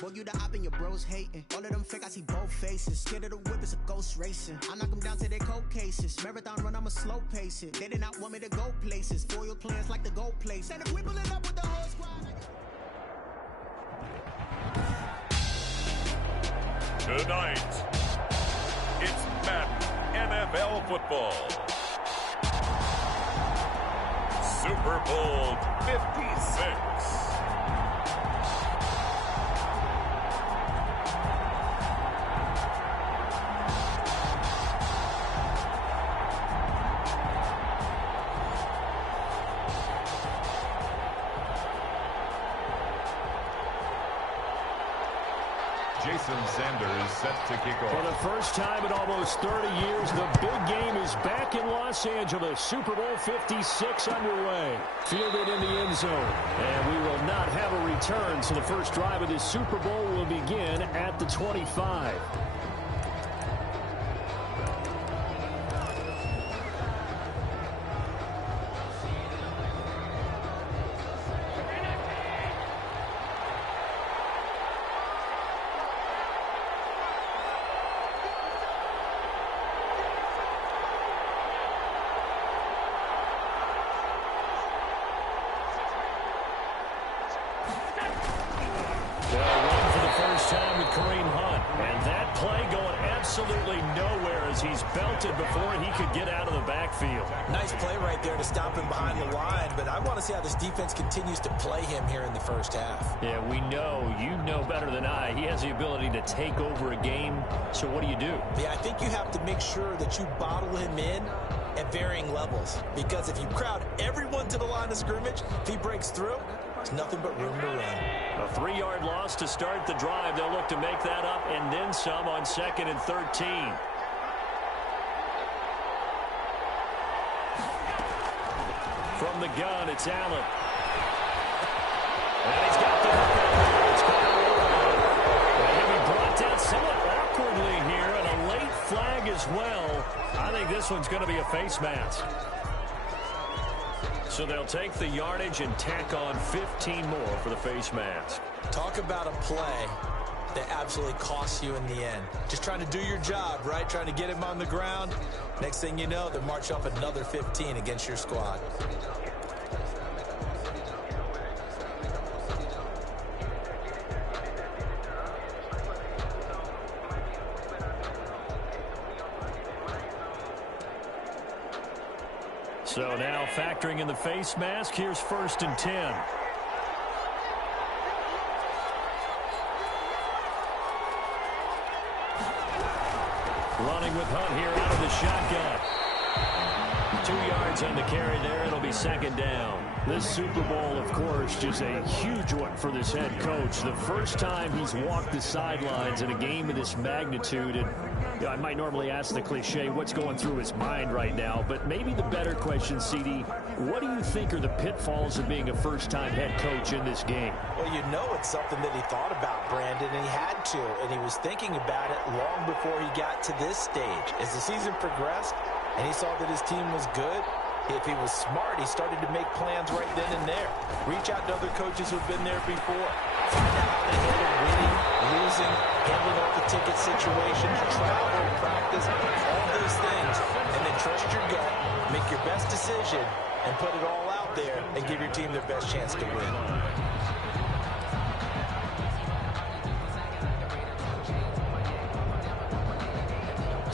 Boy, you the op and your bros hating. All of them fake, I see both faces. Scared of the whip, it's a ghost racing. I knock them down to their cold cases. Marathon run, I'ma slow pace it. They did not want me to go places. Foil plans like the gold place. And if we pull it up with the whole squad. Tonight, it's Madden NFL football. Super Bowl 56. Jason Sanders set to kick off. For the first time in almost 30 years, the big game is back in Los Angeles. Super Bowl 56 underway. Fielded in the end zone. And we will not have a return, so the first drive of this Super Bowl will begin at the 25. Absolutely nowhere as he's belted before he could get out of the backfield. Nice play right there to stop him behind the line, but I want to see how this defense continues to play him here in the first half. Yeah, we know, you know better than I, he has the ability to take over a game, so what do you do? Yeah, I think you have to make sure that you bottle him in at varying levels, because if you crowd everyone to the line of scrimmage, if he breaks through, there's nothing but room to run. A 3-yard loss to start the drive. They'll look to make that up and then some on 2nd and 13. From the gun, it's Allen. And he's got the hook out there. It's going to roll. And he'll be brought down somewhat awkwardly here, and a late flag as well. I think this one's going to be a face mask. So they'll take the yardage and tack on 15 more for the face mask. Talk about a play that absolutely costs you in the end. Just trying to do your job, right? Trying to get him on the ground. Next thing you know, they march up another 15 against your squad. So now factoring in the face mask, here's 1st and 10. Running with Hunt here out of the shotgun. 2 yards on the carry there. It'll be 2nd down. This Super Bowl, of course, just a huge one for this head coach. The first time he's walked the sidelines in a game of this magnitude. And I might normally ask the cliche, what's going through his mind right now? But maybe the better question, CD, what do you think are the pitfalls of being a first-time head coach in this game? Well, you know it's something that he thought about, Brandon, and he had to. And he was thinking about it long before he got to this stage. As the season progressed and he saw that his team was good, if he was smart, he started to make plans right then and there. Reach out to other coaches who've been there before. Find out how to handle winning, losing, handling off the ticket situations, travel, practice, all those things. And then trust your gut, make your best decision, and put it all out there and give your team their best chance to win.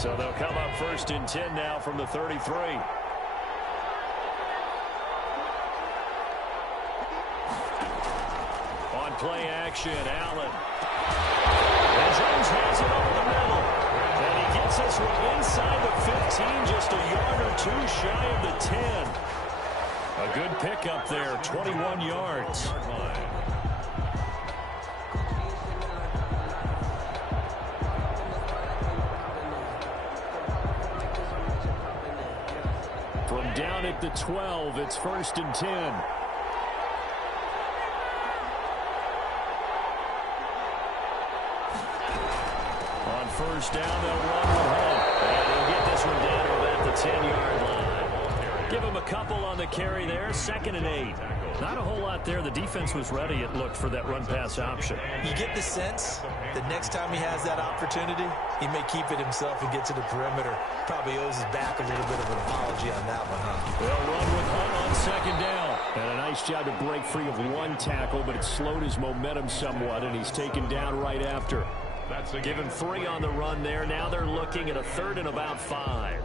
So they'll come up 1st and 10 now from the 33. On play action, Allen. And Jones has it over the middle. And he gets this one inside the 15, just a yard or two shy of the 10. A good pickup there, 21 yards. From down at the 12, it's 1st and 10. On 1st down, they'll run with Hunt. And they'll get this one down to about the 10-yard line. Give him a couple on the carry there, 2nd and 8. Not a whole lot there. The defense was ready, it looked, for that run-pass option. You get the sense that next time he has that opportunity, he may keep it himself and get to the perimeter. Probably owes his back a little bit of an apology on that one, huh? They'll run with Hunt on second down. And a nice job to break free of one tackle, but it slowed his momentum somewhat, and he's taken down right after. That's a Given 3 on the run there. Now they're looking at a 3rd and about 5.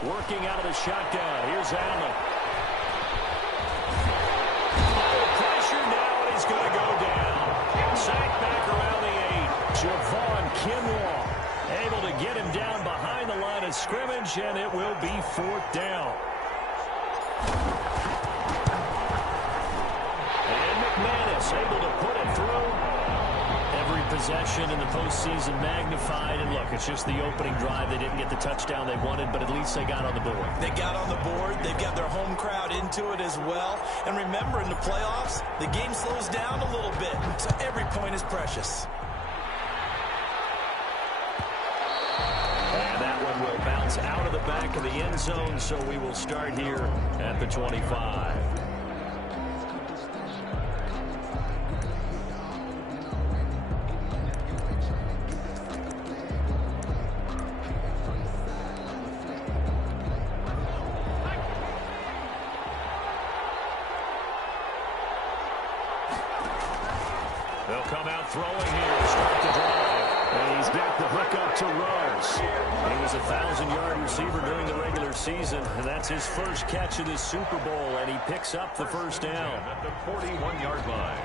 Working out of the shotgun. Here's Allen. Pressure now, and he's going to go down. Sacked back around the 8. Javon Kinlaw able to get him down behind the line of scrimmage, and it will be 4th down. And McManus able to put it through. Every possession in the postseason magnified. And look, it's just the opening drive. They didn't get the touchdown they wanted, but at least they got on the board. They got on the board. They've got their home crowd into it as well. And remember, in the playoffs, the game slows down a little bit, so every point is precious. And that one will bounce out of the back of the end zone, so we will start here at the 25. They'll come out throwing here, start the drive. And he's got the hook up to Ruggs. He was a 1,000-yard receiver during the regular season, and that's his first catch of this Super Bowl, and he picks up the first down. at the 41-yard line.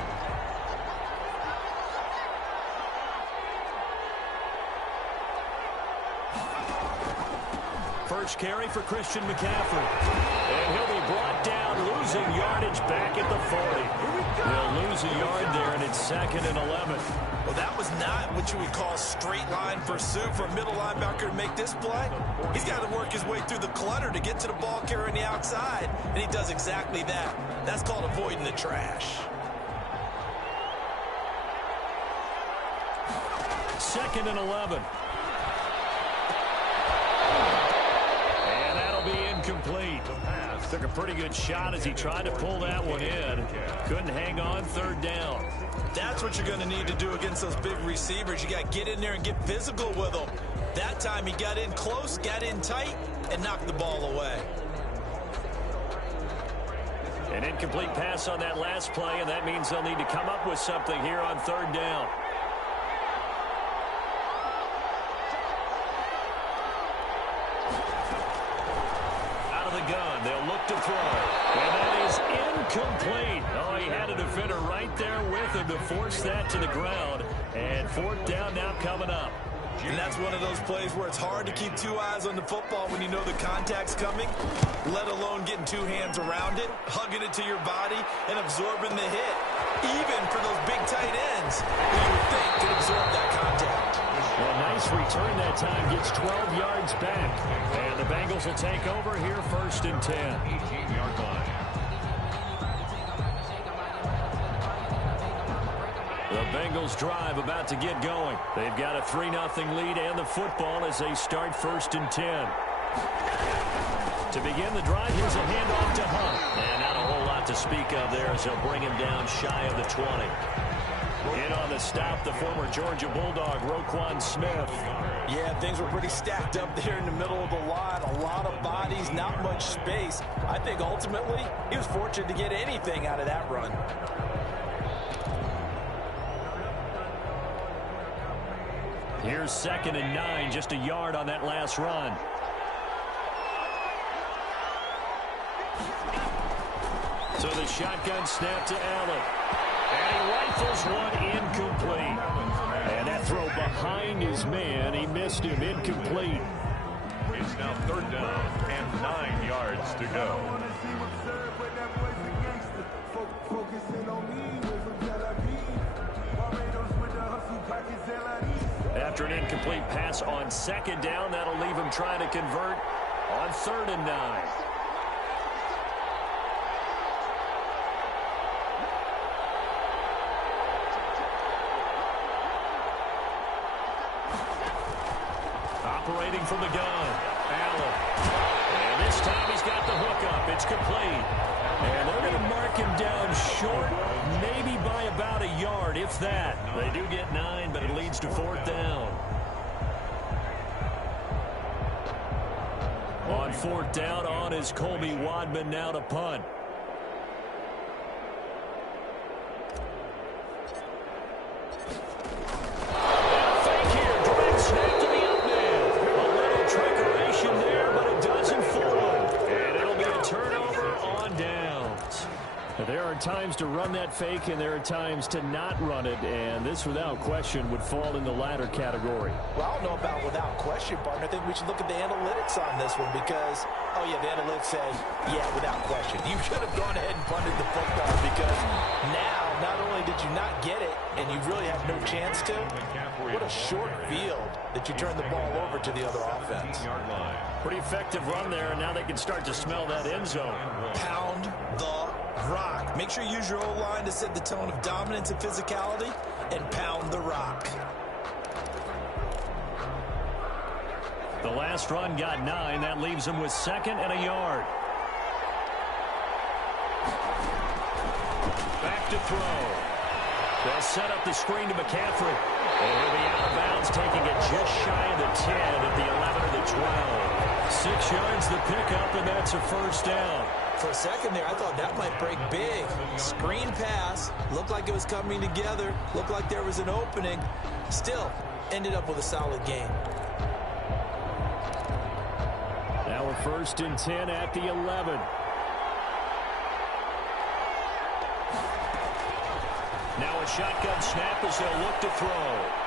First carry for Christian McCaffrey. And he'll be brought down, losing yardage back at the 40. They'll lose a yard there, and it's 2nd and 11. Well, that was not what you would call straight line pursuit for a middle linebacker to make this play. He's got to work his way through the clutter to get to the ball carrier on the outside, and he does exactly that. That's called avoiding the trash. 2nd and 11. And that'll be incomplete. Took a pretty good shot as he tried to pull that one in. Couldn't hang on, 3rd down. That's what you're going to need to do against those big receivers. You got to get in there and get physical with them. That time he got in close, got in tight, and knocked the ball away. An incomplete pass on that last play, and that means they'll need to come up with something here on 3rd down. Out of the gun, they'll look to throw. And that is incomplete. Oh, he had a defender right there with him to force that to the ground. And 4th down now coming up. And that's one of those plays where it's hard to keep 2 eyes on the football when you know the contact's coming, let alone getting 2 hands around it, hugging it to your body, and absorbing the hit. Even for those big tight ends who you would think could absorb that contact. Well, nice return that time. Gets 12 yards back. And the Bengals will take over here 1st and 10. 18-yard line. The Bengals drive about to get going. They've got a 3-0 lead and the football as they start 1st and 10. To begin the drive, here's a handoff to Hunt. And not a whole lot to speak of there as they'll bring him down shy of the 20. In on the stop, the former Georgia Bulldog, Roquan Smith. Yeah, things were pretty stacked up there in the middle of the line. A lot of bodies, not much space. I think ultimately he was fortunate to get anything out of that run. Here's 2nd and 9, just a yard on that last run. So the shotgun snap to Allen. And he rifles one incomplete. And that throw behind his man, he missed him, incomplete. It's now 3rd down and 9 yards to go. After after an incomplete pass on second down. That'll leave him trying to convert on 3rd and 9. Operating from the gun, Allen. And this time he's got the hook up. It's complete. And they're going to mark him down short, maybe by about a yard, if that. They do get 9, but it leads to 4th down. On 4th down, on is Colby Wadman now to punt. There are times to run that fake, and there are times to not run it, and this, without question, would fall in the latter category. Well, I don't know about without question, partner. I think we should look at the analytics on this one because, oh, yeah, the analytics say, yeah, without question. You should have gone ahead and punted the football because now, not only did you not get it, and you really have no chance to, what a short field that you turn the ball over to the other offense. Pretty effective run there, and now they can start to smell that end zone. Pound the rock. Make sure you use your O-line to set the tone of dominance and physicality, and pound the rock. The last run got 9. That leaves him with 2nd and a yard. Back to throw. They'll set up the screen to McCaffrey. And he'll be out of bounds, taking it just shy of the 10 at the 11 or the 12. 6 yards the pickup, and that's a 1st down. For a second there, I thought that might break big. Screen pass. Looked like it was coming together. Looked like there was an opening. Still, ended up with a solid game. Now we're 1st and 10 at the 11. Now a shotgun snap as they'll look to throw.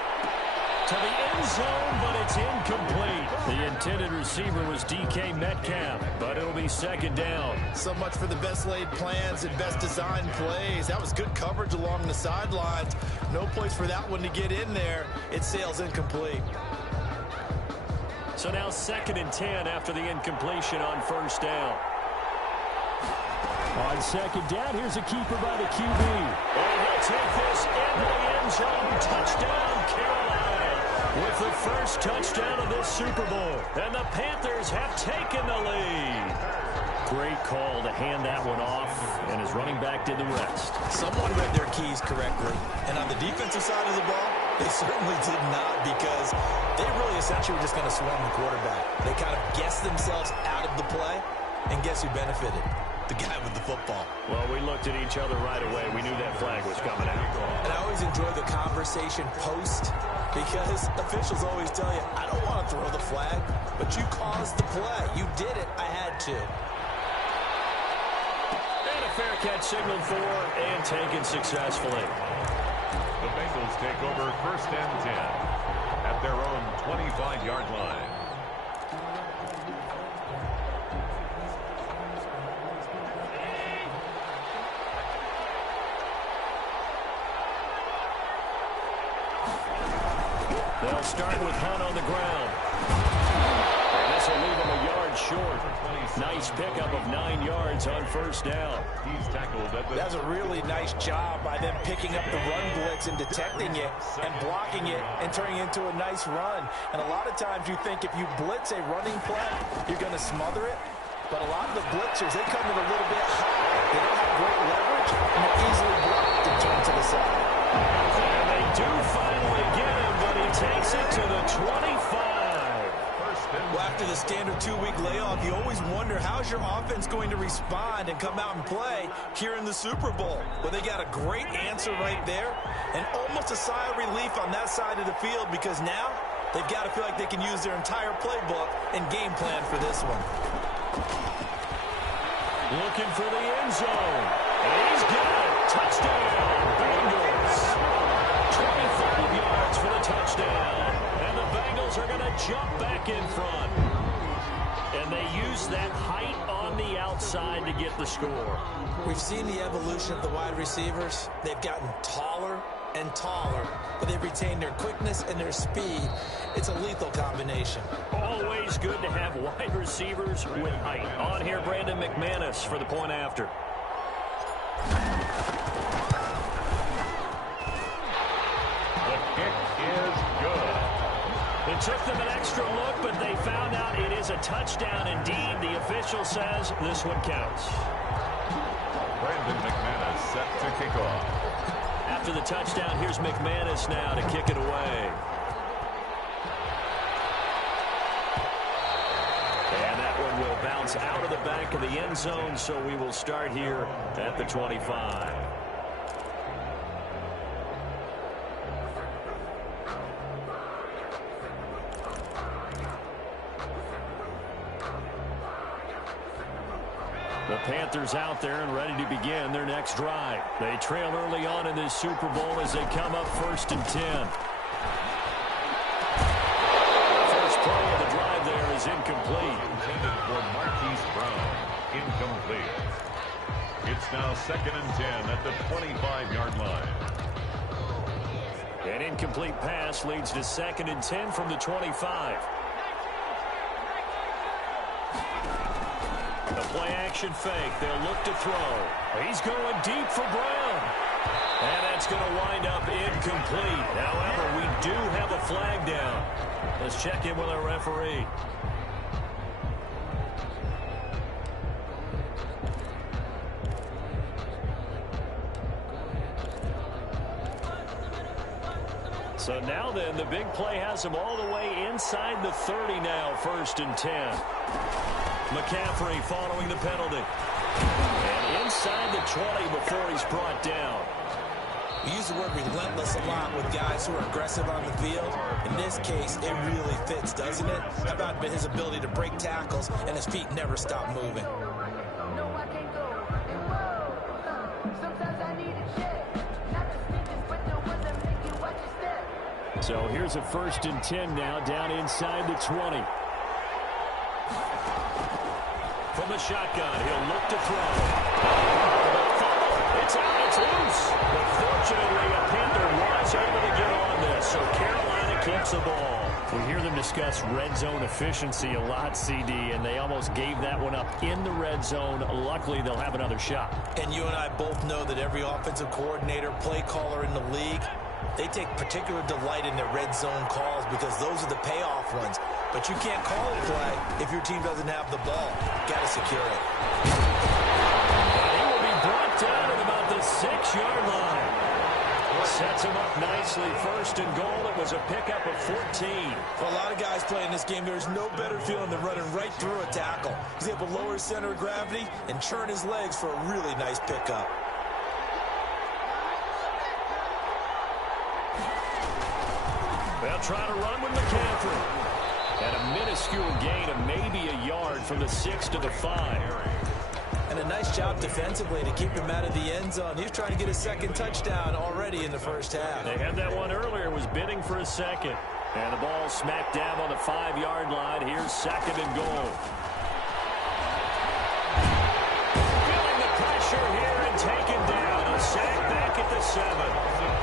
To the end zone, but it's incomplete. The intended receiver was DK Metcalf, but it'll be 2nd down. So much for the best laid plans and best designed plays. That was good coverage along the sidelines. No place for that one to get in there. It sails incomplete. So now 2nd and 10 after the incompletion on 1st down. On 2nd down, here's a keeper by the QB. And he'll take this into the end zone. Touchdown, Carolina. With the first touchdown of this Super Bowl. And the Panthers have taken the lead. Great call to hand that one off, and his running back did the rest. Someone read their keys correctly. And on the defensive side of the ball, they certainly did not, because they really essentially were just going to swarm the quarterback. They kind of guessed themselves out of the play, and guess who benefited? The guy with the football. Well, we looked at each other right away. We knew that flag was coming out. And I always enjoy the conversation post, because officials always tell you, I don't want to throw the flag, but you caused the play. You did it. I had to. And a fair catch signaled for and taken successfully. The Bengals take over 1st and 10 at their own 25-yard line. They'll start with Hunt on the ground. And this will leave him a yard short. Nice pickup of 9 yards on 1st down. He's tackled at the... That's a really nice job by them picking up the run blitz and detecting it and blocking it and turning it into a nice run. And a lot of times you think if you blitz a running play, you're going to smother it. But a lot of the blitzers, they come in a little bit high. They don't have great leverage, and they're easily blocked and turned to the side. And they do finally get him, but he takes it to the 25. Well, after the standard 2-week layoff, you always wonder how's your offense going to respond and come out and play here in the Super Bowl. Well, they got a great answer right there and almost a sigh of relief on that side of the field, because now they've got to feel like they can use their entire playbook and game plan for this one. Looking for the end zone. And he's got it. Touchdown, Bengals. 25 yards for the touchdown. And the Bengals are going to jump back in front. And they use that height on the outside to get the score. We've seen the evolution of the wide receivers. They've gotten taller and and taller, but they've retained their quickness and their speed. It's a lethal combination. Always good to have wide receivers with height. On here, Brandon McManus for the point after. The kick is good. It took them an extra look, but they found out it is a touchdown indeed. The official says this one counts. Brandon McManus set to kick off. After the touchdown, here's McManus now to kick it away. And that one will bounce out of the back of the end zone, so we will start here at the 25. The Panthers out there and ready to begin their next drive. They trail early on in this Super Bowl as they come up 1st and 10. The first play of the drive there is incomplete. Intended for Marquise Brown. Incomplete. It's now 2nd and 10 at the 25-yard line. An incomplete pass leads to 2nd and 10 from the 25. The play-action fake. They'll look to throw. He's going deep for Brown. And that's going to wind up incomplete. However, we do have a flag down. Let's check in with our referee. So now then, the big play has him all the way inside the 30 now, 1st and 10. McCaffrey following the penalty. And inside the 20 before he's brought down. We use the word relentless a lot with guys who are aggressive on the field. In this case, it really fits, doesn't it? How about his ability to break tackles and his feet never stop moving? So here's a 1st and 10 now down inside the 20. From the shotgun, he'll look to throw. It's out, it's loose. But fortunately, a Panther was able to get on this, so Carolina keeps the ball. We hear them discuss red zone efficiency a lot, CD, and they almost gave that one up in the red zone. Luckily, they'll have another shot. And you and I both know that every offensive coordinator, play caller in the league, they take particular delight in their red zone calls because those are the payoff ones. But you can't call a play if your team doesn't have the ball. Got to secure it. He will be brought down at about the 6-yard line. Sets him up nicely. 1st and goal. It was a pickup of 14. For a lot of guys playing this game, there's no better feeling than running right through a tackle. He's able to lower his center of gravity and churn his legs for a really nice pickup. They'll try to run with McCaffrey. And a minuscule gain of maybe a yard from the 6 to the 5. And a nice job defensively to keep him out of the end zone. He's trying to get a 2nd touchdown already in the 1st half. They had that one earlier, was bidding for a 2nd. And the ball smack dab on the 5-yard line. Here's 2nd and goal. Feeling the pressure here and taken down. A sack back at the 7.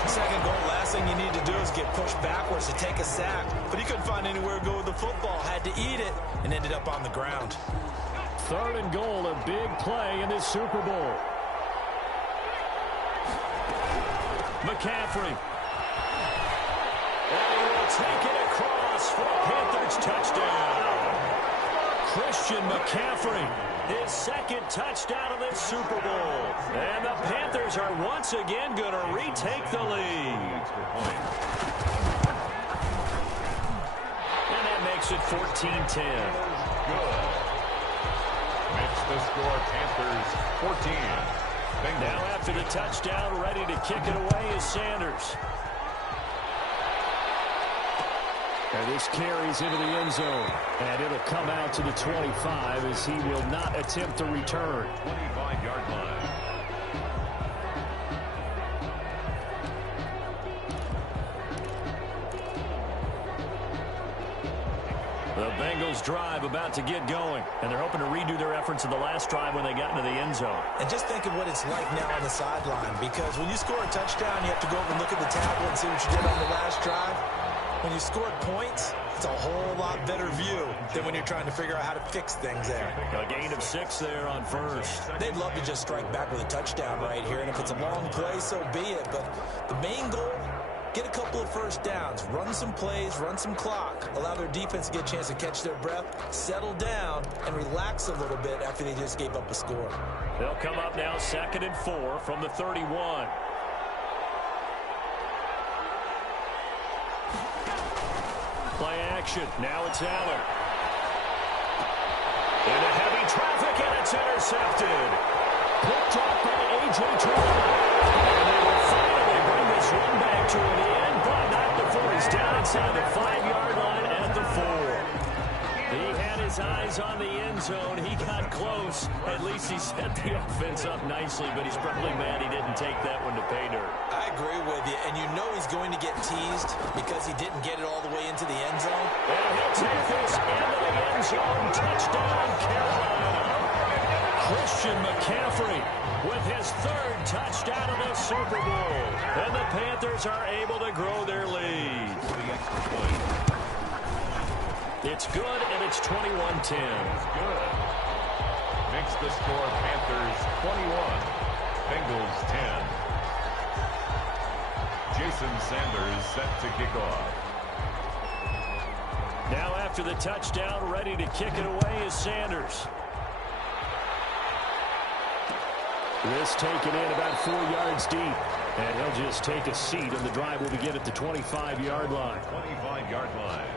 2nd goal, last thing you need to do is get pushed backwards to take a sack. But he couldn't find anywhere to go with the football. Had to eat it and ended up on the ground. 3rd and goal, a big play in this Super Bowl. McCaffrey. And he will take it across for a Panthers touchdown. Christian McCaffrey, his 2nd touchdown of this Super Bowl. And the Panthers are once again going to retake the lead. And that makes it 14-10. Good. Makes the score Panthers 14. Now after the touchdown, ready to kick it away is Sanders. And this carries into the end zone. And it'll come out to the 25 as he will not attempt to return. 25-yard line. The Bengals drive about to get going, and they're hoping to redo their efforts in the last drive when they got into the end zone. And just think of what it's like now on the sideline, because when you score a touchdown, you have to go over and look at the tablet and see what you did on the last drive. When you scored points, it's a whole lot better view than when you're trying to figure out how to fix things there. A gain of 6 there on first. They'd love to just strike back with a touchdown right here, and if it's a long play, so be it. But the main goal, get a couple of first downs, run some plays, run some clock, allow their defense to get a chance to catch their breath, settle down, and relax a little bit after they just gave up a score. They'll come up now 2nd and 4 from the 31. Play action. Now it's Allen. Into heavy traffic, and it's intercepted. Picked up by A.J. Terrell. And they will finally bring this one back to an end, but not before he's down inside the 5-yard line at the 4. He had his eyes on the end zone. He got close. At least he set the offense up nicely, but he's probably mad he didn't take that one to pay dirt. I agree with you, and you know he's going to get teased because he didn't get it all the way into the end zone. And he'll take this into the end zone. Touchdown, Carolina. Christian McCaffrey with his 3rd touchdown of the Super Bowl. And the Panthers are able to grow their lead. It's good, and it's 21-10. Good. Makes the score Panthers 21, Bengals 10. Jason Sanders set to kick off. Now after the touchdown, ready to kick it away is Sanders. This taken in about 4 yards deep. And he'll just take a seat, and the drive will begin at the 25-yard line. 25-yard line.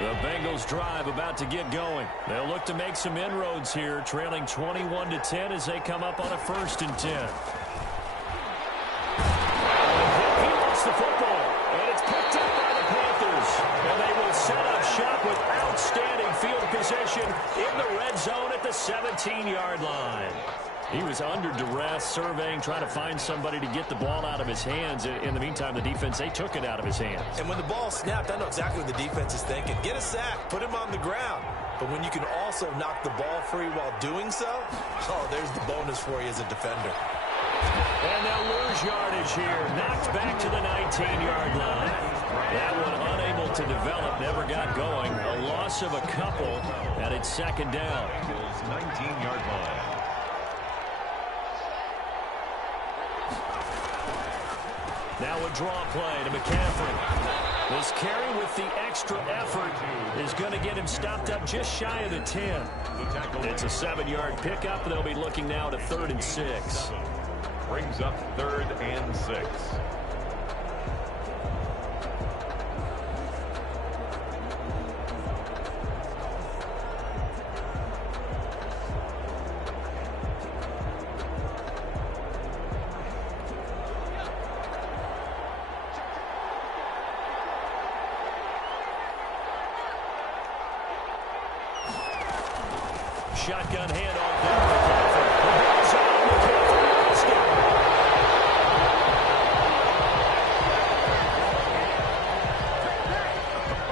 The Bengals drive about to get going. They'll look to make some inroads here, trailing 21-10 as they come up on a 1st and 10. He lost the football, and it's picked up by the Panthers. And they will set up shop with outstanding field position in the red zone at the 17-yard line. He was under duress, surveying, trying to find somebody to get the ball out of his hands. In the meantime, the defense, they took it out of his hands. And when the ball snapped, I know exactly what the defense is thinking. Get a sack, put him on the ground. But when you can also knock the ball free while doing so, oh, there's the bonus for you as a defender. And they'll lose yardage here. Knocked back to the 19-yard line. That one unable to develop, never got going. A loss of a couple, and it's 2nd down. 19-yard line. Now a draw play to McCaffrey. This carry with the extra effort is going to get him stopped up just shy of the 10. It's a 7-yard pickup. They'll be looking now to 3rd and 6. Brings up 3rd and 6. Shotgun handoff there to McCaffrey. The ball's out. McCaffrey lost it.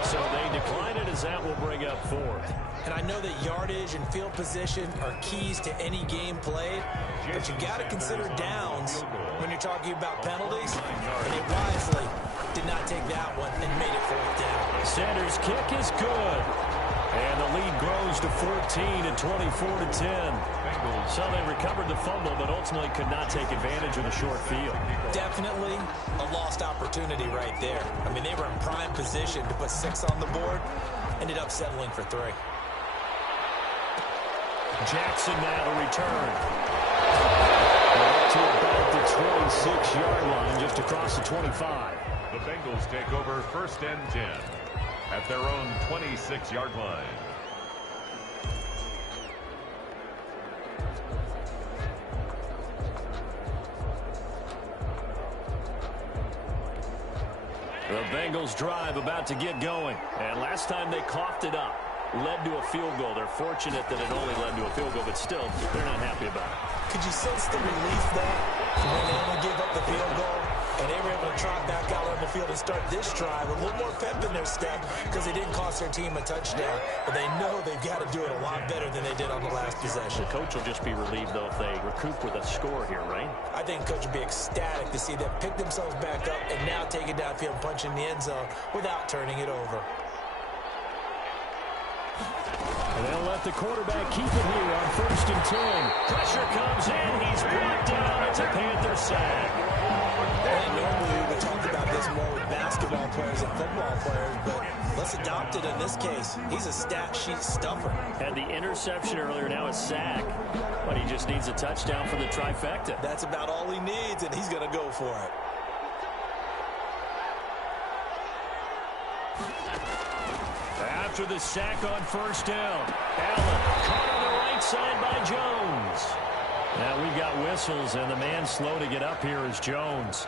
So they decline it as that will bring up 4th. And I know that yardage and field position are keys to any game played, but you got to consider downs when you're talking about penalties. And they wisely did not take that one and made it 4th down. Sanders' kick is good. And the lead grows to 14 and 24-10. So they recovered the fumble, but ultimately could not take advantage of the short field. Definitely a lost opportunity right there. I mean, they were in prime position to put 6 on the board. Ended up settling for 3. Jackson now to return. To about the 26-yard line, just across the 25. The Bengals take over 1st and 10 at their own 26-yard line. The Bengals drive about to get going. And last time they coughed it up. led to a field goal. They're fortunate that it only led to a field goal, but still, they're not happy about it. Could you sense the relief, though, when they only gave up the field goal and they were able to trot back out on the field and start this drive with a little more pep in their step because they didn't cost their team a touchdown. But they know they've got to do it a lot better than they did on the last possession. The coach will just be relieved, though, if they recoup with a score here, right? I think the coach will be ecstatic to see them pick themselves back up and now take it downfield and punch in the end zone without turning it over. And they'll let the quarterback keep it here on 1st and 10. Pressure comes in. He's brought down. It's a Panther sack. And normally we would talk about this more with basketball players and football players, but let's adopt it in this case. He's a stat sheet stuffer. Had the interception earlier, now a sack. But he just needs a touchdown for the trifecta. That's about all he needs, and he's going to go for it. After the sack on 1st down, Allen caught on the right side by Jones. Now we've got whistles, and the man slow to get up here is Jones.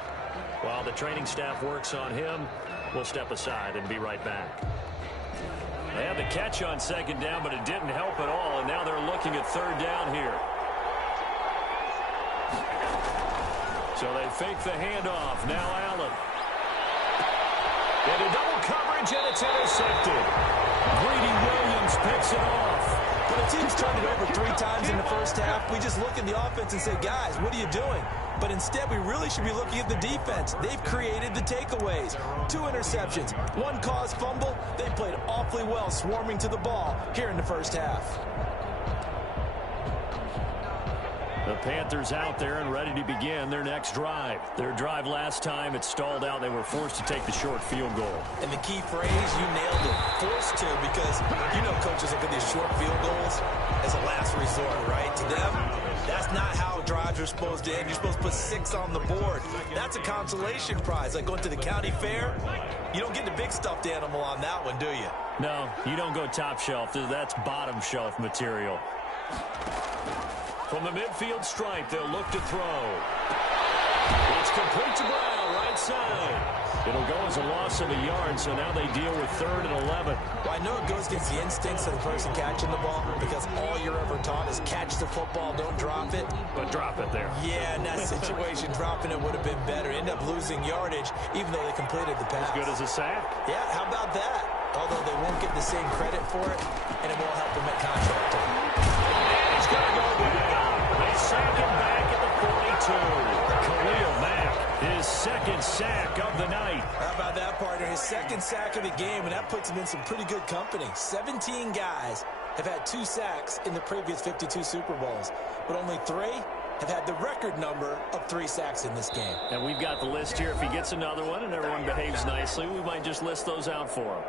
While the training staff works on him, we'll step aside and be right back. They had the catch on 2nd down, but it didn't help at all, and now they're looking at 3rd down here. So they fake the handoff. Now Allen. Into double coverage, and it's intercepted. Greedy Williams picks it off. When a team's turned it over 3 times in the first half, we just look at the offense and say, guys, what are you doing? But instead, we really should be looking at the defense. They've created the takeaways. 2 interceptions, 1 caused fumble. They played awfully well swarming to the ball here in the first half. The Panthers out there and ready to begin their next drive. Their drive last time, it stalled out. They were forced to take the short field goal. And the key phrase, you nailed it, forced to, because you know coaches look at these short field goals as a last resort, right? To them, that's not how drives are supposed to end. You're supposed to put 6 on the board. That's a consolation prize, like going to the county fair. You don't get the big stuffed animal on that one, do you? No, you don't go top shelf. That's bottom shelf material. From the midfield stripe, they'll look to throw. It's complete to Brown, right side. It'll go as a loss of a yard, so now they deal with 3rd and 11. Well, I know it goes against the instincts of the person catching the ball because all you're ever taught is catch the football, don't drop it. But drop it there. Yeah, in that situation, dropping it would have been better. End up losing yardage, even though they completed the pass. As good as a sack? Yeah, how about that? Although they won't get the same credit for it, and it won't help them at contract time. He's going to go down. They sack him back at the 42. Khalil Mack, his 2nd sack of the night. How about that, partner? His 2nd sack of the game, and that puts him in some pretty good company. 17 guys have had 2 sacks in the previous 52 Super Bowls, but only 3 have had the record number of 3 sacks in this game. And we've got the list here. If he gets another one and everyone behaves nicely, we might just list those out for him.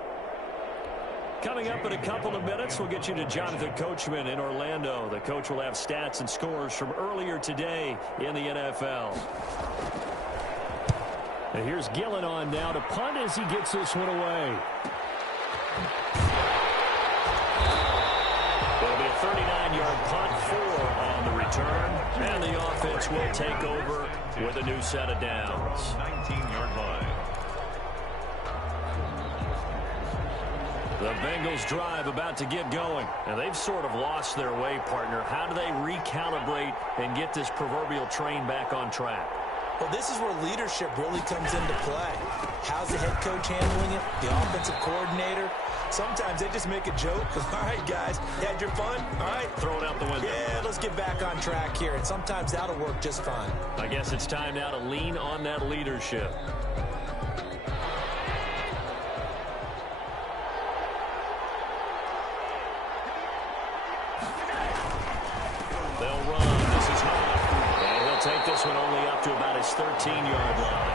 Coming up in a couple of minutes, we'll get you to Jonathan Coachman in Orlando. The coach will have stats and scores from earlier today in the NFL. And here's Gillen on now to punt as he gets this one away. It'll be a 39-yard punt, 4 on the return. And the offense will take over with a new set of downs. 19-yard line. The Bengals drive about to get going. And they've sort of lost their way, partner. How do they recalibrate and get this proverbial train back on track? Well, this is where leadership really comes into play. How's the head coach handling it? The offensive coordinator? Sometimes they just make a joke. All right, guys, you had your fun? All right. Throw it out the window. Yeah, let's get back on track here. And sometimes that'll work just fine. I guess it's time now to lean on that leadership. They'll run. This is Hunt. And he'll take this one only up to about his 13-yard line.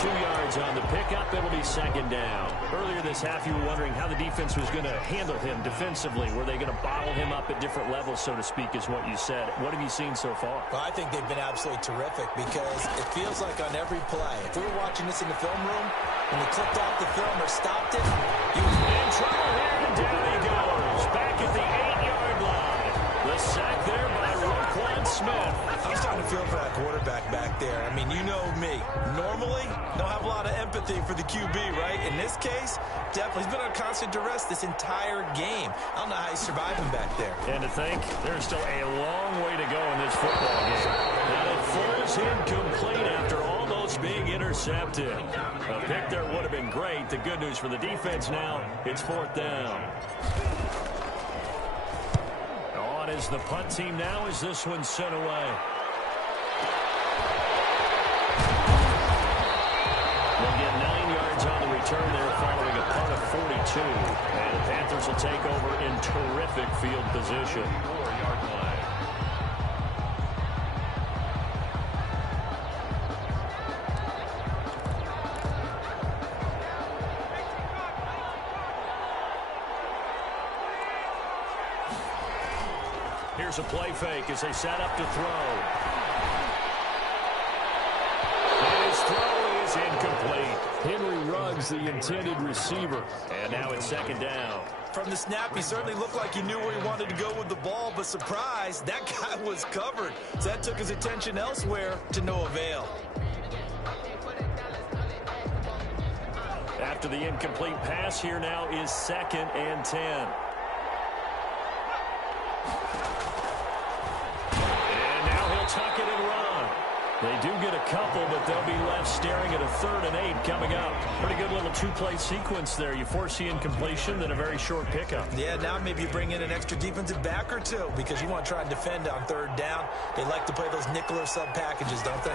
2 yards on the pickup. It'll be 2nd down. Earlier this half, you were wondering how the defense was going to handle him defensively. Were they going to bottle him up at different levels, so to speak, is what you said. What have you seen so far? Well, I think they've been absolutely terrific because it feels like on every play, if we were watching this in the film room, when they clipped off the film or stopped it, he was in trouble here, and down he goes. Back at the 8-yard line. The sack there by Roquan Smith. I was starting to feel for that quarterback back there. I mean, you know me. Normally, don't have a lot of empathy sympathy for the QB, right? In this case, definitely. He's been on constant duress this entire game. I don't know how he's surviving back there. And to think, there's still a long way to go in this football game. And it falls incomplete after almost being intercepted. A pick there would have been great. The good news for the defense now, it's 4th down. On is the punt team now as this one's sent away. They'll get 9 yards on the return there following a punt of 42. And the Panthers will take over in terrific field position. 4-yard line. Here's a play fake as they set up to throw. And his throw is incomplete. Henry Ruggs, the intended receiver. And now it's 2nd down. From the snap, he certainly looked like he knew where he wanted to go with the ball, but surprise, that guy was covered. So that took his attention elsewhere to no avail. After the incomplete pass, here now is 2nd and 10. Tuck it and run. They do get a couple, but they'll be left staring at a 3rd and 8 coming up. Pretty good little 2-play sequence there. You force the incompletion, then a very short pickup. Yeah, now maybe you bring in an extra defensive back or two because you want to try and defend on 3rd down. They like to play those nickel or sub packages, don't they?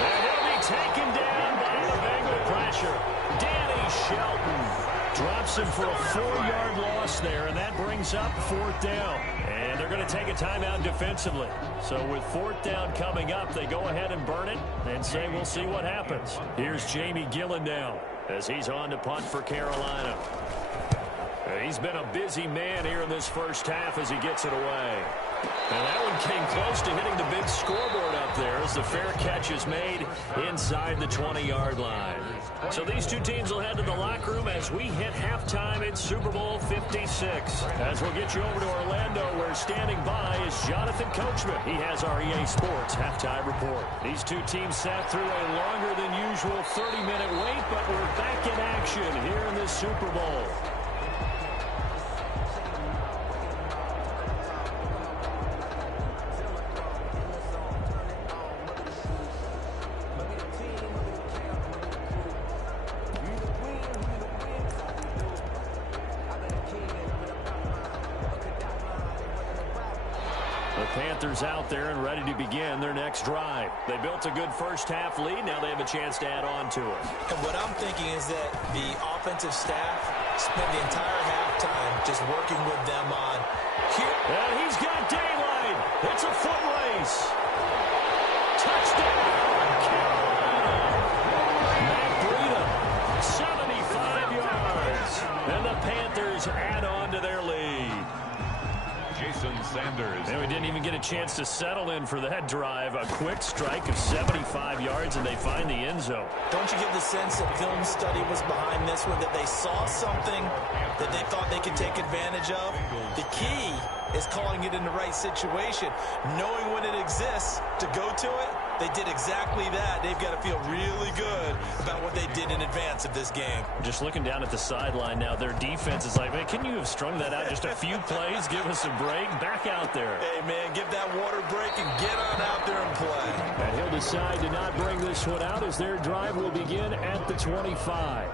And he'll be taken down by the Bengal pressure. Danny Shelton drops him for a 4-yard loss there, and that brings up 4th down. And they're going to take a timeout defensively. So with 4th down coming up, they go ahead and burn it and say we'll see what happens. Here's Jamie Gillen now as he's on to punt for Carolina. He's been a busy man here in this first half as he gets it away. And that one came close to hitting the big scoreboard up there as the fair catch is made inside the 20-yard line. So these two teams will head to the locker room as we hit halftime in Super Bowl 56. As we'll get you over to Orlando, where standing by is Jonathan Coachman. He has our EA Sports halftime report. These two teams sat through a longer than usual 30-minute wait, but we're back in action here in this Super Bowl. Panthers out there and ready to begin their next drive. They built a good first half lead. Now they have a chance to add on to it. And what I'm thinking is that the offensive staff spent the entire halftime just working with them on here. And he's got daylight. It's a foot race. Touchdown, Carolina. Matt Breida, 75 yards. And the Panthers add on to their lead. Jason Sanders. And we didn't even get a chance to settle in for that drive. A quick strike of 75 yards, and they find the end zone. Don't you get the sense that film study was behind this one, that they saw something that they thought they could take advantage of? The key is calling it in the right situation, knowing when it exists to go to it. They did exactly that. They've got to feel really good about what they did in advance of this game. Just looking down at the sideline now, their defense is like, man, can you have strung that out just a few plays? Give us a break. Back out there. Hey, man, give that water break and get on out there and play. And he'll decide to not bring this one out as their drive will begin at the 25.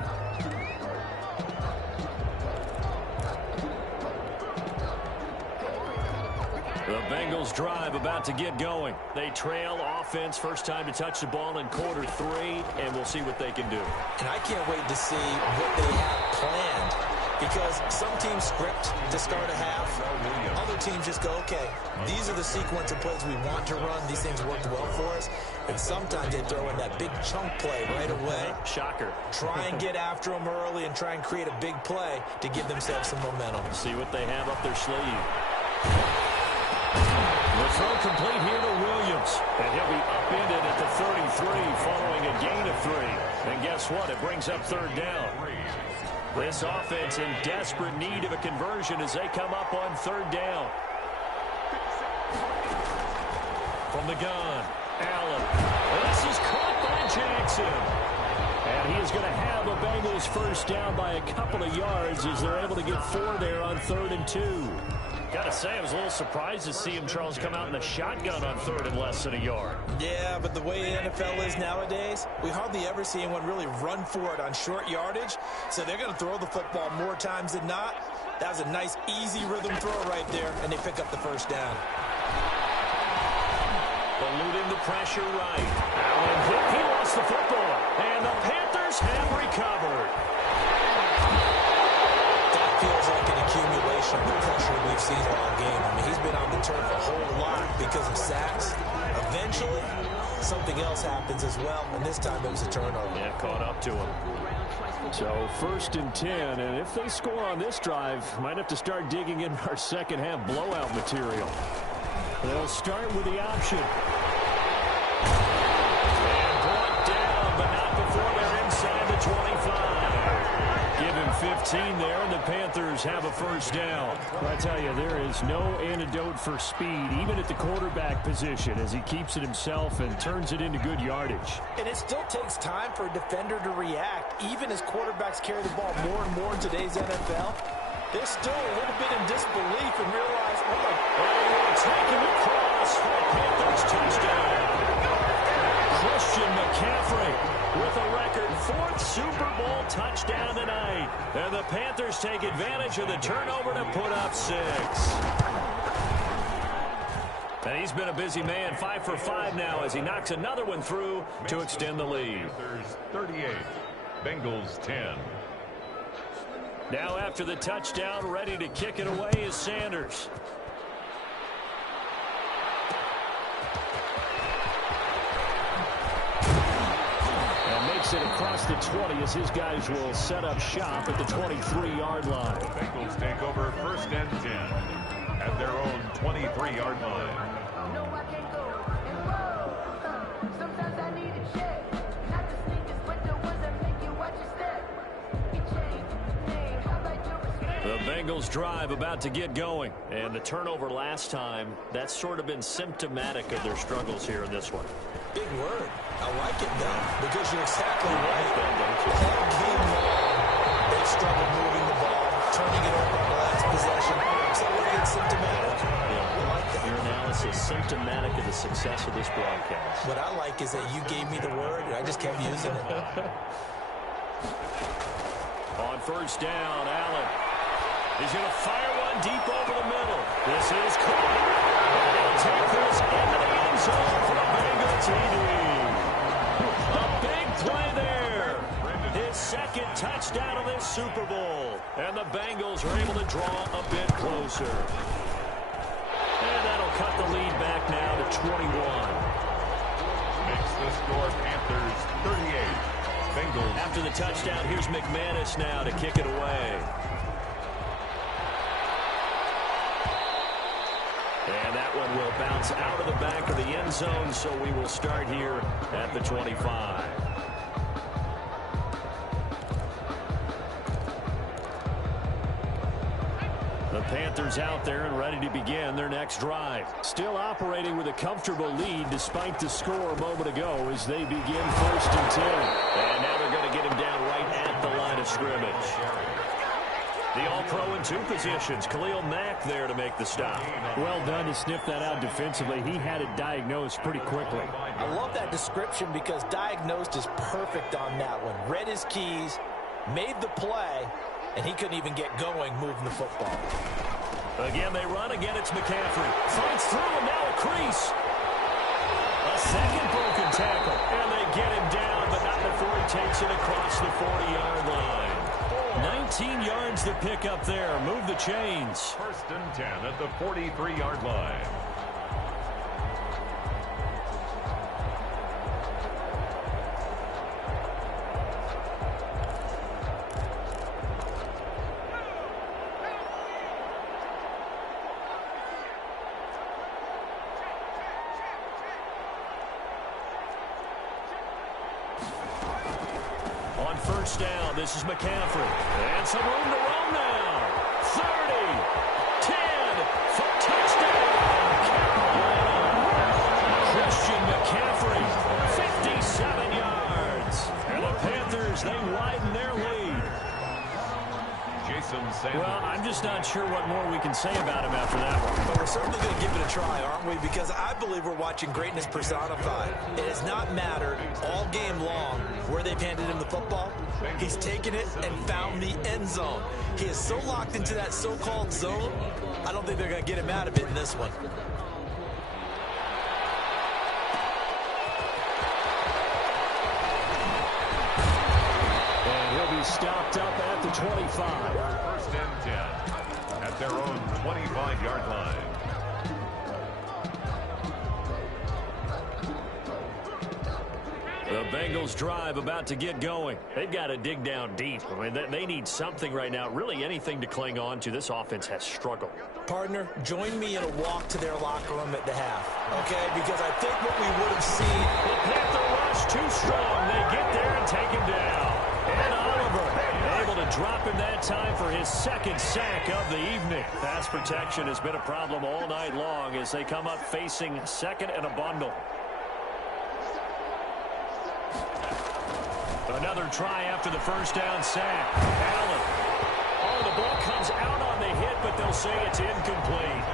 The Bengals drive about to get going. They trail offense, first time to touch the ball in quarter 3, and we'll see what they can do. And I can't wait to see what they have planned, because some teams script to start a half. Other teams just go, okay, these are the sequence of plays we want to run. These things worked well for us. And sometimes they throw in that big chunk play right away. Shocker. Try and get after them early and try and create a big play to give themselves some momentum. See what they have up their sleeve. The throw complete here to Williams. And he'll be upended at the 33 following a gain of 3. And guess what? It brings up 3rd down. This offense in desperate need of a conversion as they come up on 3rd down. From the gun, Allen. This is caught by Jackson. And he is going to have a Bengals first down by a couple of yards as they're able to get 4 there on 3rd and 2. Got to say, I was a little surprised to see him, Charles, come out in the shotgun on 3rd and less than a yard. Yeah, but the way the NFL is nowadays, we hardly ever see anyone really run for it on short yardage. So they're going to throw the football more times than not. That was a nice, easy rhythm throw right there, and they pick up the first down. Eluding the pressure right. Allen, he lost the football. And the Panthers have recovered. That feels like an accumulation of the pressure we've seen all game. I mean, he's been on the turf a whole lot because of sacks. Eventually, something else happens as well, and this time it was a turnover. Yeah, caught up to him. So 1st and 10, and if they score on this drive, might have to start digging in our second half blowout material. They'll start with the option. And brought down, but not before they're inside the 25. Give him 15 there, and the Panthers have a first down. I tell you, there is no antidote for speed, even at the quarterback position, as he keeps it himself and turns it into good yardage. And it still takes time for a defender to react, even as quarterbacks carry the ball more and more in today's NFL. They're still a little bit in disbelief and realize, oh my God. They will take him across for a Panthers touchdown. Christian McCaffrey with a record 4th Super Bowl touchdown tonight. And the Panthers take advantage of the turnover to put up 6. And he's been a busy man, 5 for 5 now as he knocks another one through to extend the lead. Panthers 38, Bengals 10. Now after the touchdown, ready to kick it away is Sanders. And makes it across the 20 as his guys will set up shop at the 23-yard line. The Bengals take over 1st and 10 at their own 23-yard line. The Bengals drive about to get going. And the turnover last time, that's sort of been symptomatic of their struggles here in this one. Big word. I like it, though, because you're exactly right. All game long, they struggle moving the ball, turning it over on the last possession. So it's symptomatic. Yeah, I like that. Your analysis symptomatic of the success of this broadcast. What I like is that you gave me the word, and I just kept using it. On 1st down, Allen. He's going to fire one deep over the middle. This is caught. And he'll take this into the end zone for the Bengal TD. A big play there. His 2nd touchdown of this Super Bowl. And the Bengals are able to draw a bit closer. And that'll cut the lead back now to 21. Makes the score Panthers 38. Bengals. After the touchdown, here's McManus now to kick it away. And that one will bounce out of the back of the end zone, so we will start here at the 25. The Panthers out there and ready to begin their next drive. Still operating with a comfortable lead despite the score a moment ago as they begin 1st and 10. And now they're going to get him down right at the line of scrimmage. The All-Pro in 2 positions. Khalil Mack there to make the stop. Well done to sniff that out defensively. He had it diagnosed pretty quickly. I love that description because diagnosed is perfect on that one. Read his keys, made the play, and he couldn't even get going moving the football. Again, they run. Again, it's McCaffrey. Fights through, and now a crease. A second broken tackle. And they get him down, but not before he takes it across the 40-yard line. 19 yards to pick up there. Move the chains. 1st and 10 at the 43-yard line. On 1st down, this is McCaffrey. And some room to roam now. 30, 10, for touchdown, Carolina. Christian McCaffrey, as they widen their lead. Jason Sanders. Well, I'm just not sure what more we can say about him after that one. But we're certainly going to give it a try, aren't we? Because I believe we're watching greatness personified. It has not mattered all game long where they've handed him the football. He's taken it and found the end zone. He is so locked into that so-called zone, I don't think they're going to get him out of it in this one. Stopped up at the 25. First and 10 at their own 25-yard line. The Bengals drive about to get going. They've got to dig down deep. I mean, they need something right now, really anything to cling on to. This offense has struggled. Partner, join me in a walk to their locker room at the half, okay? Because I think what we would have seen... The Panther rush too strong. They get there and take him down. And Oliver able to drop him that time for his second sack of the evening. Pass protection has been a problem all night long as they come up facing second and a bundle. Another try after the first down sack. Allen. Oh, the ball comes out on the hit, but they'll say it's incomplete.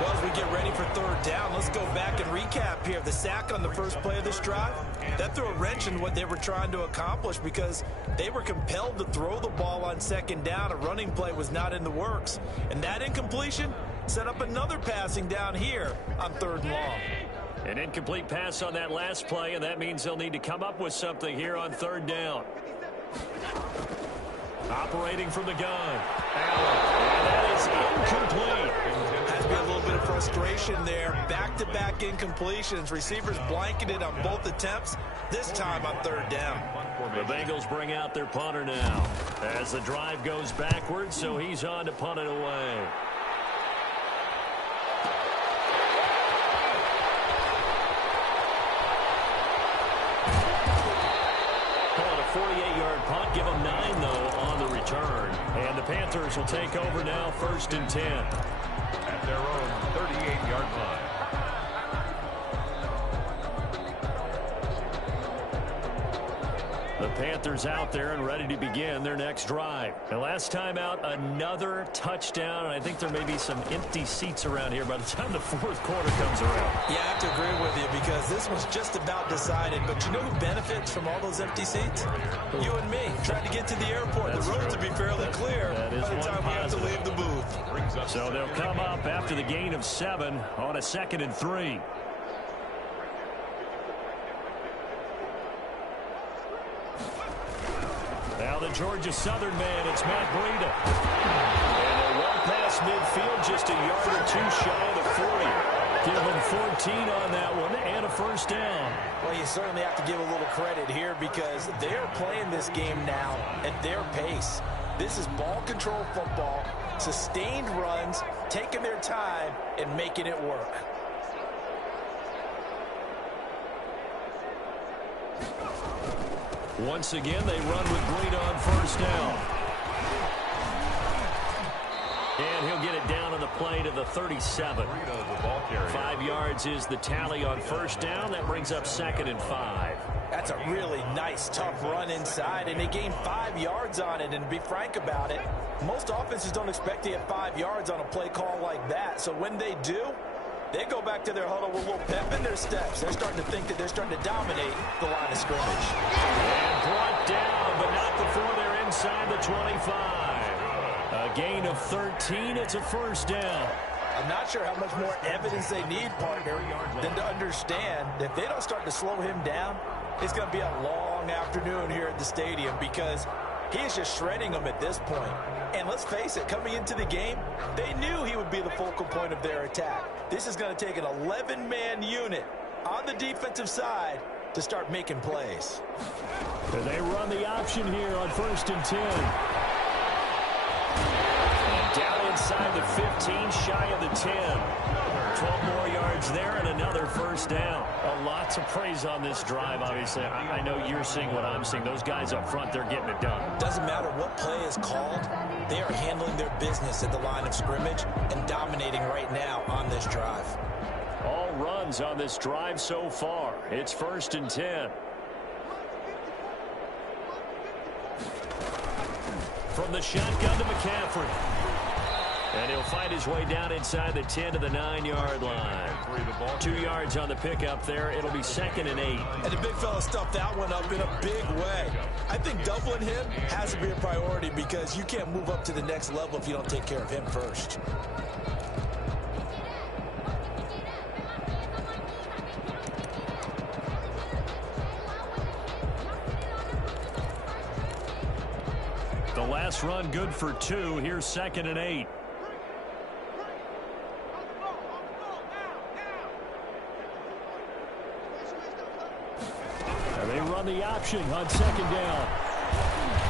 Well, as we get ready for third down, let's go back and recap here. The sack on the first play of this drive, that threw a wrench in what they were trying to accomplish because they were compelled to throw the ball on second down. A running play was not in the works. And that incompletion set up another passing down here on third and long. An incomplete pass on that last play, and that means they'll need to come up with something here on third down. Operating from the gun. Allen. And that is incomplete. Has to be a little bit of frustration there. Back-to-back incompletions. Receivers blanketed on both attempts, this time on third down. The Bengals bring out their punter now as the drive goes backwards, so he's on to punt it away. Call it a 48-yard punt. Give them 9, though, on the return. And the Panthers will take over now, first and 10. At their own 38-yard line. The Panthers out there and ready to begin their next drive. And last time out, another touchdown. And I think there may be some empty seats around here by the time the fourth quarter comes around. Yeah, I have to agree with you because this was just about decided. But you know who benefits from all those empty seats? You and me. Trying to get to the airport. The roads would be fairly clear by the time we have to leave the booth. So they'll come up after the gain of 7 on a 2nd and 3. Now the Georgia Southern man, it's Matt Breida. And a run past midfield, just a yard or two shy of the 40. Give him 14 on that one and a first down. Well, you certainly have to give a little credit here because they're playing this game now at their pace. This is ball control football, sustained runs, taking their time and making it work. Once again, they run with Breida on first down. And he'll get it down on the play to the 37. 5 yards is the tally on first down. That brings up 2nd and 5. That's a really nice, tough run inside, and they gained 5 yards on it. And to be frank about it, most offenses don't expect to get 5 yards on a play call like that. So when they do, they go back to their huddle with a little pep in their steps. They're starting to think that they're starting to dominate the line of scrimmage. And brought down, but not before they're inside the 25. A gain of 13. It's a first down. I'm not sure how much more evidence they need, partner, than to understand that if they don't start to slow him down, it's going to be a long afternoon here at the stadium because he is just shredding them at this point. And let's face it, coming into the game, they knew he would be the focal point of their attack. This is going to take an 11-man unit on the defensive side to start making plays. And they run the option here on first and 10. And down inside the 15, shy of the 10. 12 more yards there and another first down. Lots of praise on this drive, obviously. I know you're seeing what I'm seeing. Those guys up front, they're getting it done. Doesn't matter what play is called. They are handling their business at the line of scrimmage and dominating right now on this drive. All runs on this drive so far. It's first and 10. From the shotgun to McCaffrey. And he'll find his way down inside the 10 to the 9-yard line. 2 yards on the pickup there. It'll be 2nd and 8. And the big fella stuffed that one up in a big way. I think doubling him has to be a priority because you can't move up to the next level if you don't take care of him first. The last run good for 2. Here's 2nd and 8. And they run the option on 2nd down.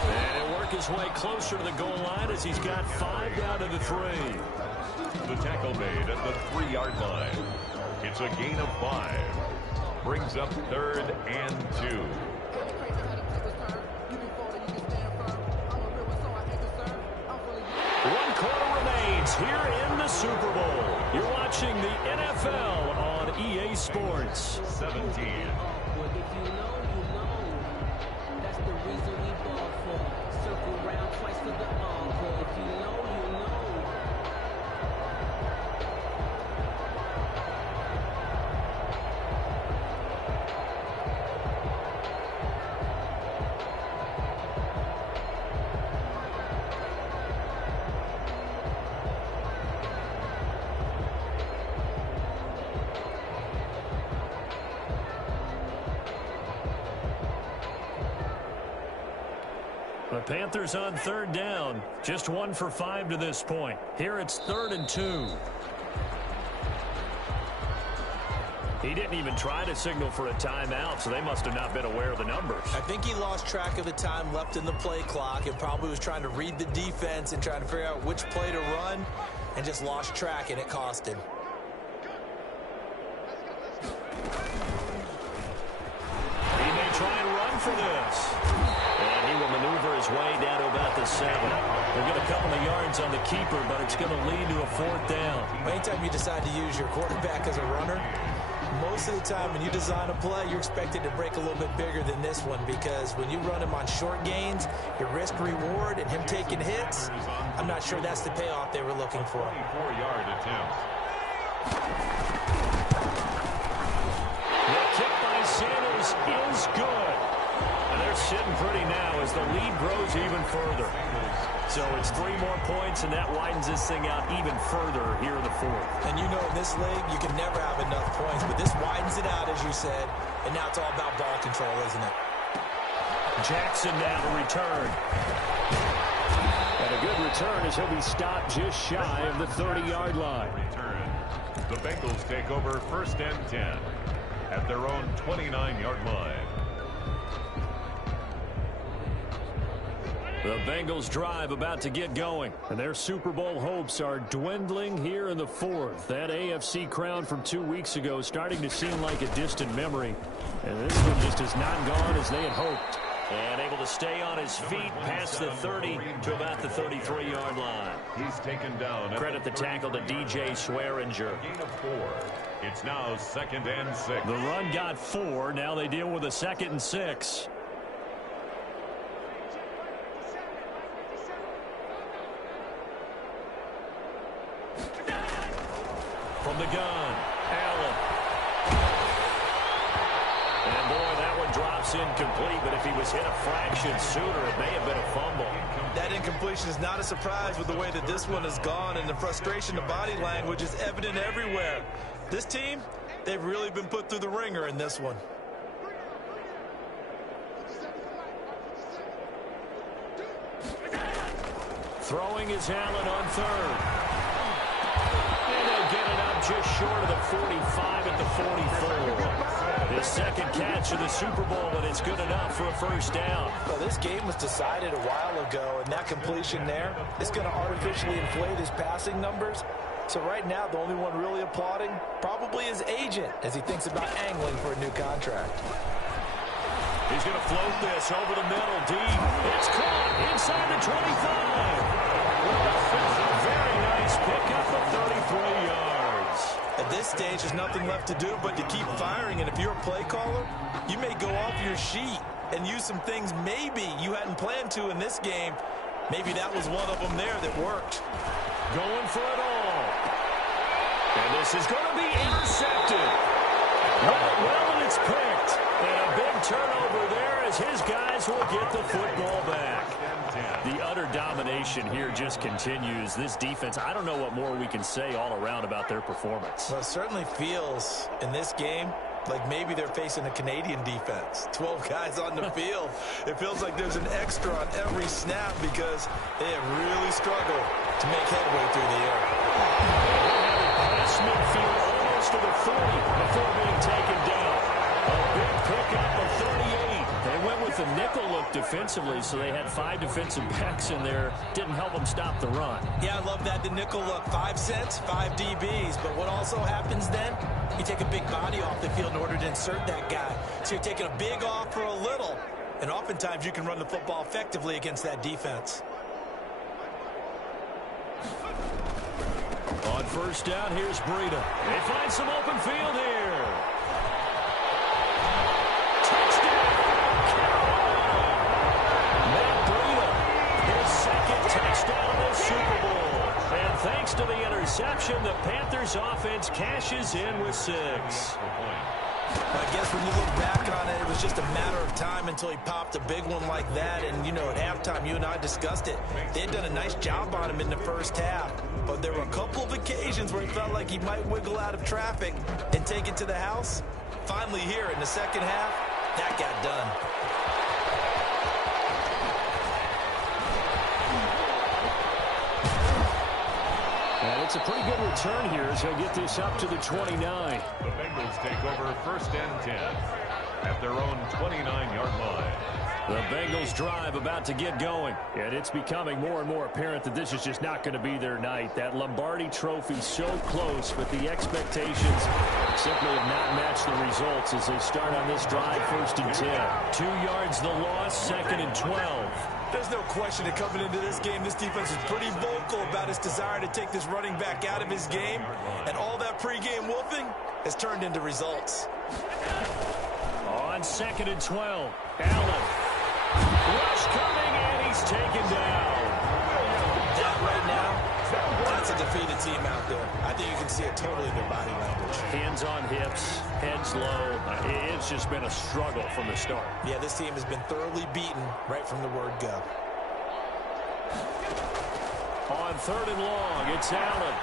And he'll work his way closer to the goal line as he's got 5 down to the 3. The tackle made at the 3-yard line. It's a gain of 5. Brings up 3rd and 2. 1 quarter remains here in the Super Bowl. You're watching the NFL on EA Sports. 17. The Panthers on 3rd down. Just 1 for 5 to this point. Here it's 3rd and 2. He didn't even try to signal for a timeout, so they must have not been aware of the numbers. I think he lost track of the time left in the play clock and probably was trying to read the defense and trying to figure out which play to run and just lost track, and it cost him. He may try and run for this. And he will maneuver his way down to about the 7. They'll get a couple of yards on the keeper, but it's going to lead to a 4th down. Anytime you decide to use your quarterback as a runner, most of the time when you design a play, you're expected to break a little bit bigger than this one because when you run him on short gains, your risk-reward and him taking hits, I'm not sure that's the payoff they were looking for. 24-yard attempt. The kick by Sanders is good. And they're sitting pretty now as the lead grows even further. So it's 3 more points, and that widens this thing out even further here in the 4th. And you know in this league, you can never have enough points, but this widens it out, as you said, and now it's all about ball control, isn't it? Jackson now to return. And a good return as he'll be stopped just shy of the 30-yard line. Return. The Bengals take over 1st and 10 at their own 29-yard line. The Bengals drive about to get going, and their Super Bowl hopes are dwindling here in the 4th. That AFC crown from 2 weeks ago starting to seem like a distant memory, and this one just has not gone as they had hoped. And able to stay on his feet past the 30 to about the 33-yard line. He's taken down. Credit the tackle to DJ Swearinger. Gain of 4. It's now 2nd and 6. The run got 4. Now they deal with a 2nd and 6. From the gun, Allen. And boy, that one drops incomplete, but if he was hit a fraction sooner, it may have been a fumble. That incompletion is not a surprise with the way that this one has gone, and the frustration of body language is evident everywhere. This team, they've really been put through the ringer in this one. Throwing is Allen on 3rd. And they'll get it up just short of the 45 at the 44. His 2nd catch of the Super Bowl, and it's good enough for a 1st down. Well, this game was decided a while ago, and that completion there is going to artificially inflate his passing numbers. So right now, the only one really applauding probably his agent as he thinks about angling for a new contract. He's going to float this over the middle, deep. It's caught inside the 25. A very nice pickup of 33 yards. At this stage, there's nothing left to do but to keep firing. And if you're a play caller, you may go off your sheet and use some things maybe you hadn't planned to in this game Maybe that was one of them there that worked. Going for it all. And this is going to be intercepted. Well, and it's picked. And a big turnover there as his guys will get the football back. The utter domination here just continues. This defense, I don't know what more we can say all around about their performance. Well, it certainly feels in this game like maybe they're facing a Canadian defense. 12 guys on the field. It feels like there's an extra on every snap because they have really struggled to make headway through the air. Past midfield almost to the 40 before being taken down. A big pickup of 38. They went with the nickel look defensively, so they had 5 defensive backs in there. Didn't help them stop the run. Yeah, I love that, the nickel look. 5 cents, 5 DBs. But what also happens then, you take a big body off the field in order to insert that guy. So you're taking a big off for a little. And oftentimes you can run the football effectively against that defense. On first down, here's Breida. They find some open field here. Touchdown, Carolina! Matt Breida, his second touchdown of the Super Bowl. And thanks to the interception, the Panthers offense cashes in with 6. I guess when you look back on it, it was just a matter of time until he popped a big one like that. And, you know, at halftime, you and I discussed it. They had done a nice job on him in the first half. But there were a couple of occasions where he felt like he might wiggle out of traffic and take it to the house. Finally here in the second half, that got done. And it's a pretty good return here as they get this up to the 29. The Bengals take over first and 10 at their own 29-yard line. The Bengals drive about to get going. And it's becoming more and more apparent that this is just not going to be their night. That Lombardi trophy so close, but the expectations simply have not matched the results as they start on this drive first and 10. 2 yards the loss, second and 12. There's no question that coming into this game, this defense is pretty vocal about its desire to take this running back out of his game. And all that pregame wolfing has turned into results. On second and 12, Allen. Rush coming, and he's taken down. That right now, that's a defeated team out there. I think you can see it totally in their body language. Hands on hips, heads low. It's just been a struggle from the start. Yeah, this team has been thoroughly beaten right from the word go. On third and long, it's Allen.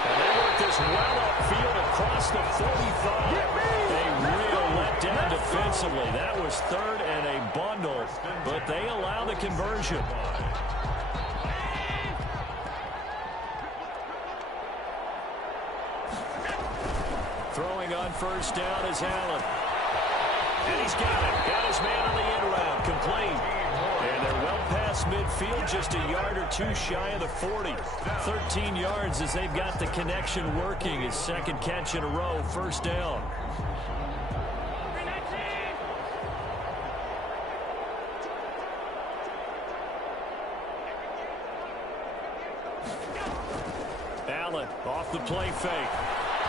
And they work this well upfield across the 45. A real letdown defensively. That was third and a bundle, but they allow the conversion. Throwing on first down is Allen. And he's got it. Got his man on the end round. Complete. And they're well past midfield, just a yard or two shy of the 40. 13 yards as they've got the connection working. His second catch in a row, first down. Allen off the play fake.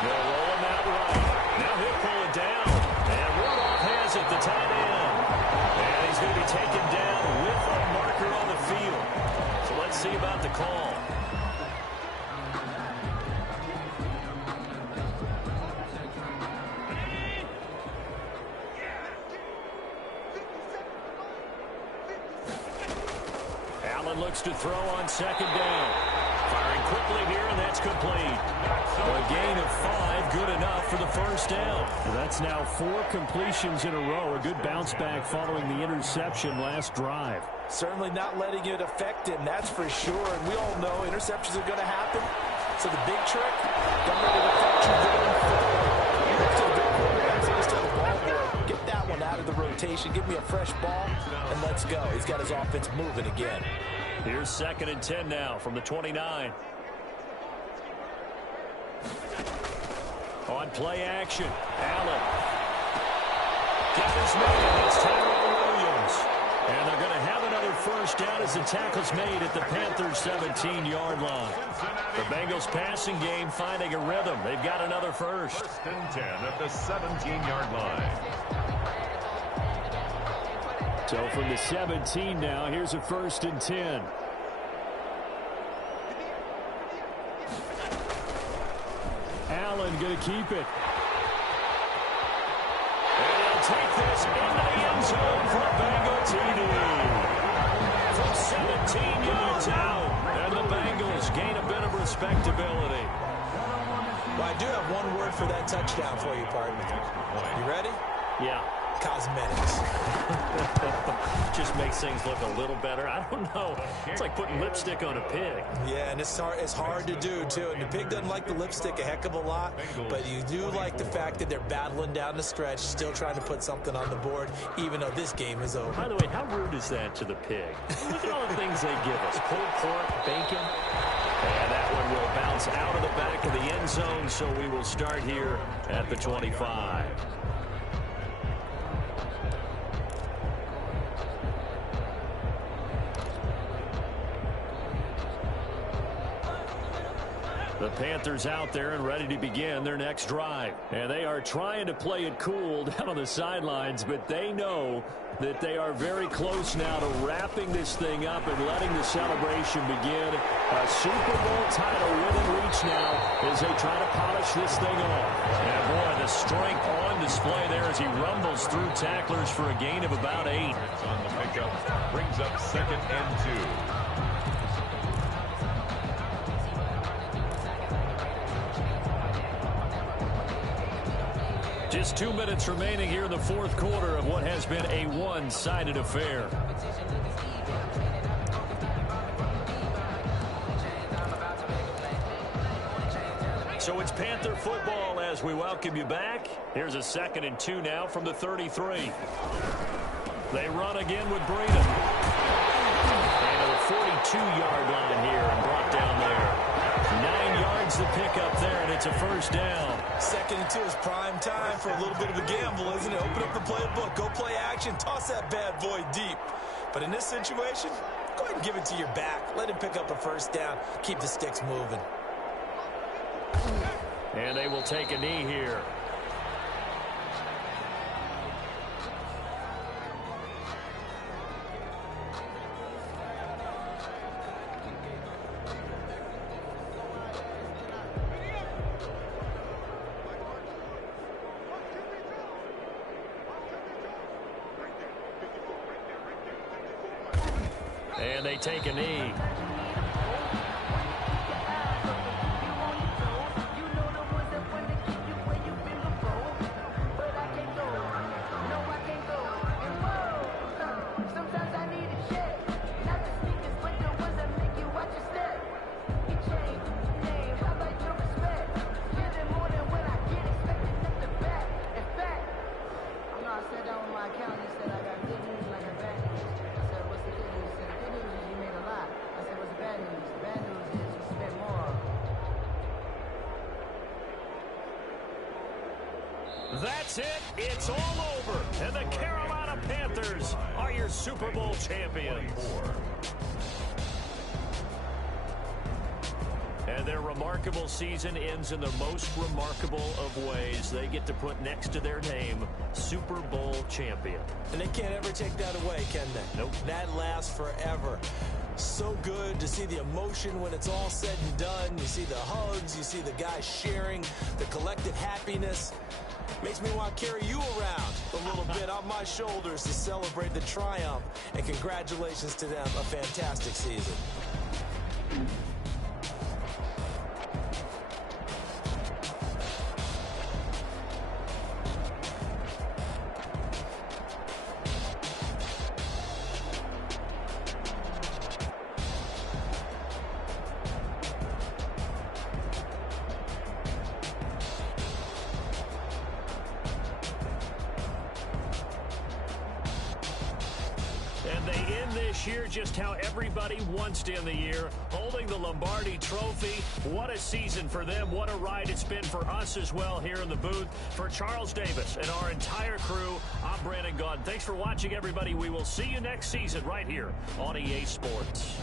They're rolling that right. Now he'll pull it down. And Rudolph has it, the tight end. And he's going to be taken down with a marker on the field. So let's see about the call. Allen looks to throw on second down. Firing quickly here, and that's complete. A gain of 5, good enough for the first down. Well, that's now 4 completions in a row. A good bounce back following the interception last drive. Certainly not letting it affect him, that's for sure. And we all know interceptions are going to happen. So the big trick, don't let it affect you going forward. You have to go quarterbacks that just tell the ball boy, get that one out of the rotation, give me a fresh ball, and let's go. He's got his offense moving again. Here's second and 10 now from the 29. On play action, Allen. Got his man, it's Tyrell Williams. And they're going to have another first down as the tackle's made at the Panthers' 17-yard line. The Bengals passing game finding a rhythm. They've got another first. First and 10 at the 17-yard line. So from the 17 now, here's a 1st and 10. Allen going to keep it. And he'll take this into the end zone for a Bengal TD. From 17 yards out. And the Bengals gain a bit of respectability. Well, I do have one word for that touchdown for you, partner. You ready? Yeah. Cosmetics. Just makes things look a little better. I don't know. It's like putting lipstick on a pig. Yeah, and it's hard to do, too. And the pig doesn't like the lipstick a heck of a lot, but you do like the fact that they're battling down the stretch, still trying to put something on the board, even though this game is over. By the way, how rude is that to the pig? Look at all the things they give us. Pulled pork, bacon. And that one will bounce out of the back of the end zone, so we will start here at the 25. The Panthers out there and ready to begin their next drive. And they are trying to play it cool down on the sidelines, but they know that they are very close now to wrapping this thing up and letting the celebration begin. A Super Bowl title within reach now as they try to polish this thing off. And boy, the strength on display there as he rumbles through tacklers for a gain of about 8. On the pickup, brings up 2nd and 2. Just 2 minutes remaining here in the 4th quarter of what has been a one-sided affair. So it's Panther football as we welcome you back. Here's a 2nd and 2 now from the 33. They run again with Breida. And to the 42-yard line here and brought down there. 9 yards to pick up there, and it's a 1st down. 2nd and 2 is prime time for a little bit of a gamble, isn't it? Open up the playbook, go play action, toss that bad boy deep. But in this situation, go ahead and give it to your back. Let him pick up a 1st down. Keep the sticks moving. And they will take a knee here. And they take a knee. That's it. It's all over. And the Carolina Panthers are your Super Bowl champions. And their remarkable season ends in the most remarkable of ways. They get to put next to their name, Super Bowl champion. And they can't ever take that away, can they? Nope. That lasts forever. So good to see the emotion when it's all said and done. You see the hugs, you see the guys sharing, the collective happiness. Makes me want to carry you around a little bit on my shoulders to celebrate the triumph. And congratulations to them, a fantastic season. Year just how everybody wants to end the year, holding the Lombardi Trophy. What a season for them. What a ride it's been for us as well here in the booth. For Charles Davis and our entire crew, I'm Brandon Gaudin. Thanks for watching, everybody. We will see you next season right here on EA Sports.